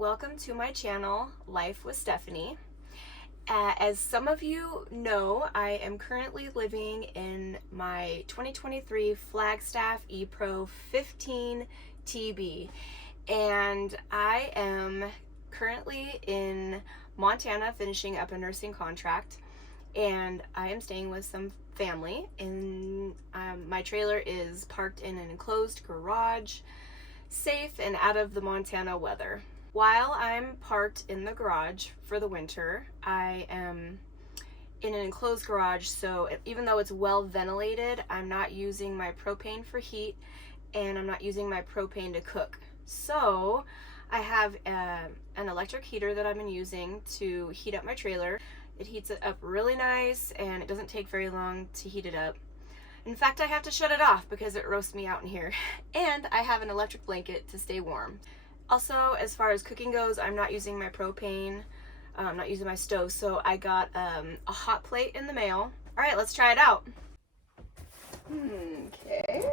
welcome to my channel, Life with Stephanie. As some of you know, I am currently living in my 2023 Flagstaff E-Pro 15 TB, and I am currently in Montana finishing up a nursing contract, and I am staying with some family, and my trailer is parked in an enclosed garage, safe and out of the Montana weather. While I'm parked in the garage for the winter, I am in an enclosed garage, so even though it's well ventilated, I'm not using my propane for heat and I'm not using my propane to cook. So I have an electric heater that I've been using to heat up my trailer. It heats it up really nice and it doesn't take very long to heat it up. In fact, I have to shut it off because it roasts me out in here. And I have an electric blanket to stay warm. Also, as far as cooking goes, I'm not using my propane. I'm not using my stove, so I got a hot plate in the mail. All right, let's try it out. Okay.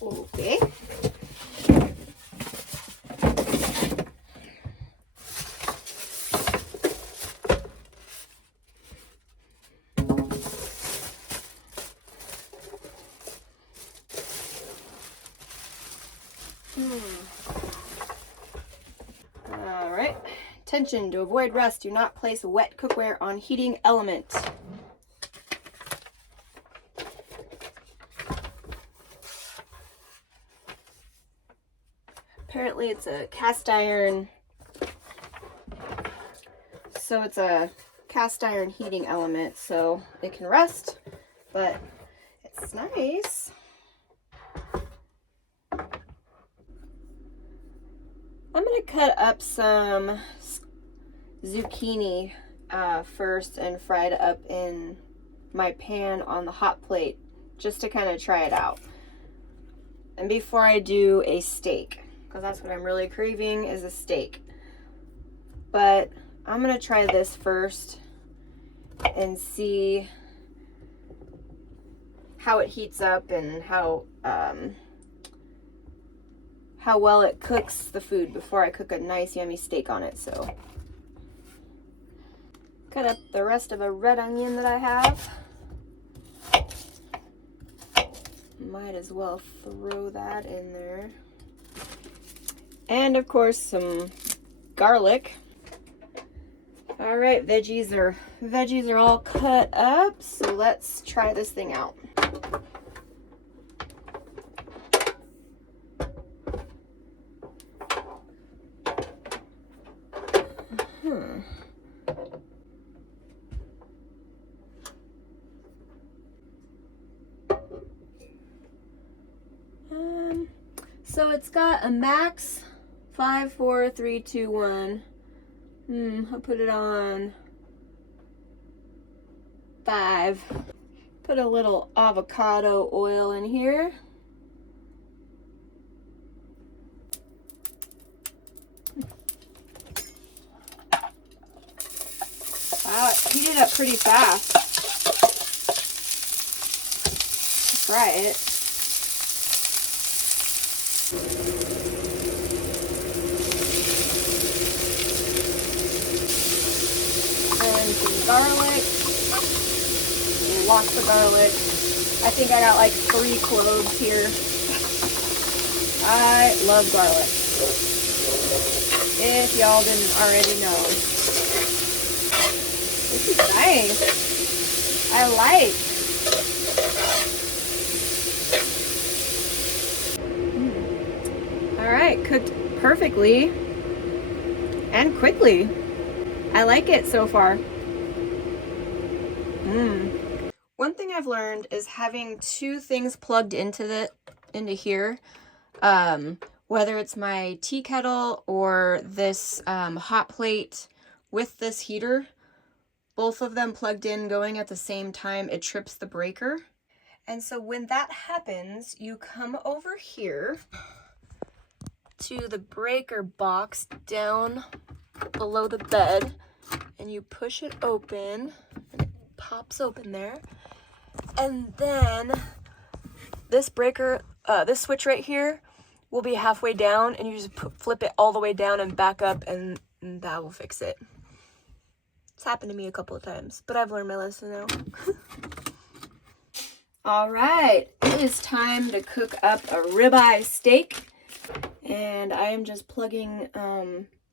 Okay. All right. Attention, to avoid rust, do not place wet cookware on heating element. Apparently it's a cast iron, so it's a cast iron heating element, so it can rust, but it's nice. I'm gonna cut up some zucchini first and fry it up in my pan on the hot plate, just to kind of try it out. And before I do a steak, because that's what I'm really craving, is a steak. But I'm gonna try this first and see how it heats up and how well it cooks the food before I cook a nice yummy steak on it. So cut up the rest of a red onion that I have. Might as well throw that in there. And of course some garlic. All right, veggies are all cut up, so let's try this thing out. So it's got a max 5, 4, 3, 2, 1. I'll put it on 5. Put a little avocado oil in here. Wow, it heated up pretty fast. Fry it. And some garlic, lots of garlic. I think I got like 3 cloves here. I love garlic, if y'all didn't already know. This is nice. I like. All right, cooked perfectly and quickly. I like it so far. One thing I've learned is having 2 things plugged into here, whether it's my tea kettle or this hot plate with this heater, both of them plugged in going at the same time, it trips the breaker. And so when that happens, you come over here to the breaker box down below the bed, and you push it open, and it pops open there. And then this breaker, this switch right here will be halfway down, and you just flip it all the way down and back up, and that will fix it. It's happened to me a couple of times, but I've learned my lesson now. All right, it is time to cook up a ribeye steak. And I am just plugging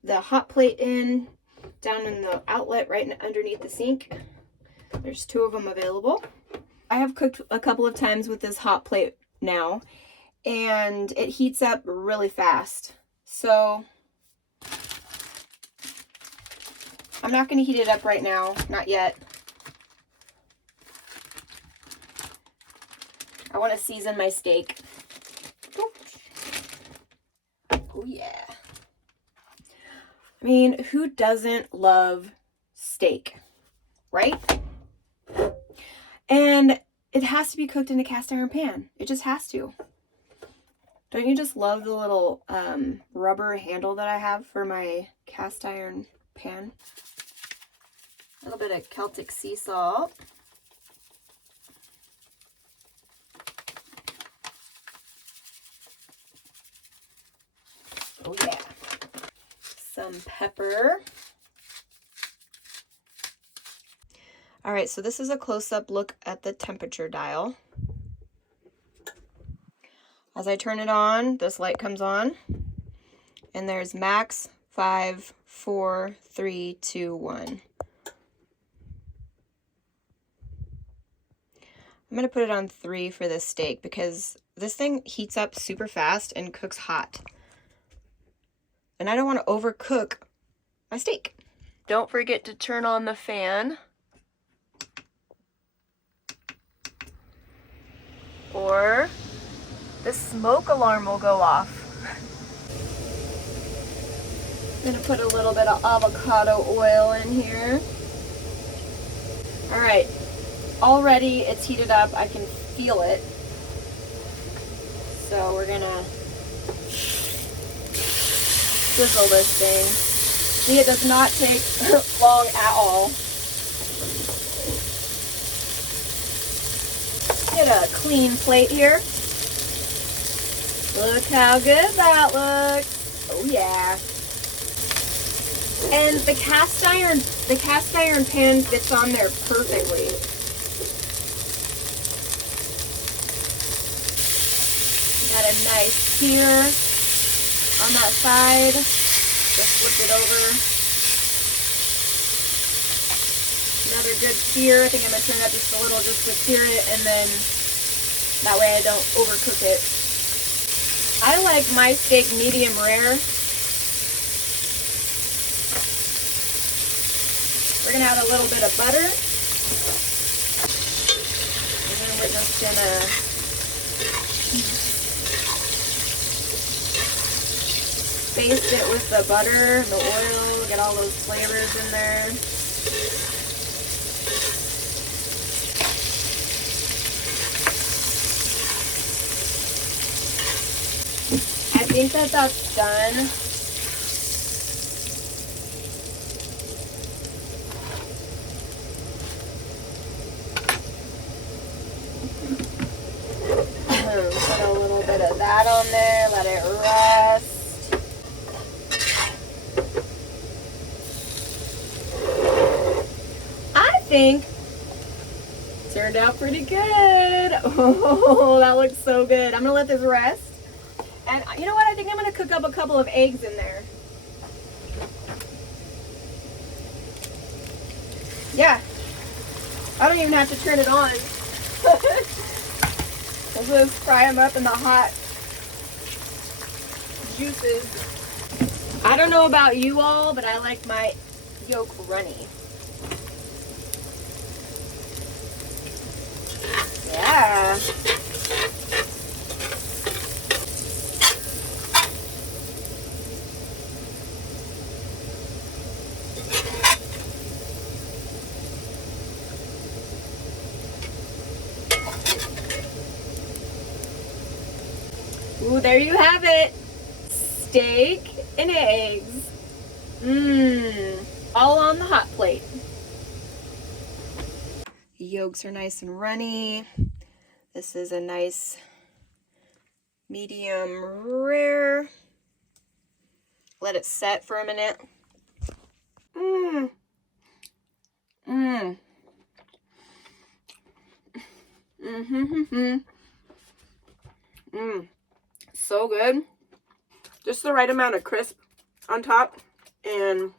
the hot plate in down in the outlet right underneath the sink. There's 2 of them available. I have cooked a couple of times with this hot plate now, and it heats up really fast. So I'm not going to heat it up right now, not yet. I want to season my steak. Oh yeah. I mean, who doesn't love steak, right? And it has to be cooked in a cast iron pan. It just has to. Don't you just love the little rubber handle that I have for my cast iron pan? A little bit of Celtic sea salt. Oh yeah. Some pepper. All right, so this is a close-up look at the temperature dial. As I turn it on, this light comes on, and there's max, 5, 4, 3, 2, 1. I'm gonna put it on 3 for this steak because this thing heats up super fast and cooks hot. And I don't want to overcook my steak. Don't forget to turn on the fan, or the smoke alarm will go off. I'm gonna put a little bit of avocado oil in here. All right, already it's heated up. I can feel it. So we're gonna sizzle this thing. See, it does not take long at all. Get a clean plate here. Look how good that looks. Oh yeah. And the cast iron pan fits on there perfectly. Got a nice sear on that side. Just flip it over. Another good sear. I think I'm going to turn it up just a little just to sear it, and then that way I don't overcook it. I like my steak medium rare. We're going to add a little bit of butter. And then we're just going to baste it with the butter, the oil, get all those flavors in there. I think that that's done. Put a little bit of that on there, let it rest. I think it turned out pretty good. Oh, that looks so good. I'm gonna let this rest. And you know what? I think I'm gonna cook up a couple of eggs in there. Yeah. I don't even have to turn it on. Let's just fry them up in the hot juices. I don't know about you all, but I like my yolk runny. Yeah. Ooh, there you have it. Steak and eggs. Mmm. All on the hot plate. The yolks are nice and runny. This is a nice medium rare. Let it set for a minute. Mmm. Mmm. Mmm. Mmm. So good. Just the right amount of crisp on top and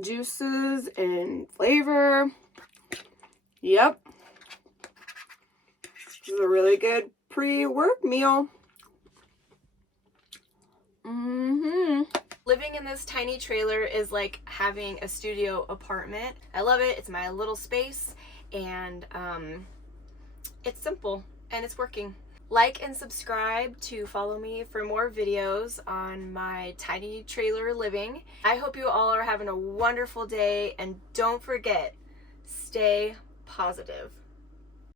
juices and flavor. Yep. This is a really good pre-work meal. Living in this tiny trailer is like having a studio apartment. I love it. It's my little space, and it's simple and it's working. Like and subscribe to follow me for more videos on my tiny trailer living. I hope you all are having a wonderful day, and don't forget, stay positive.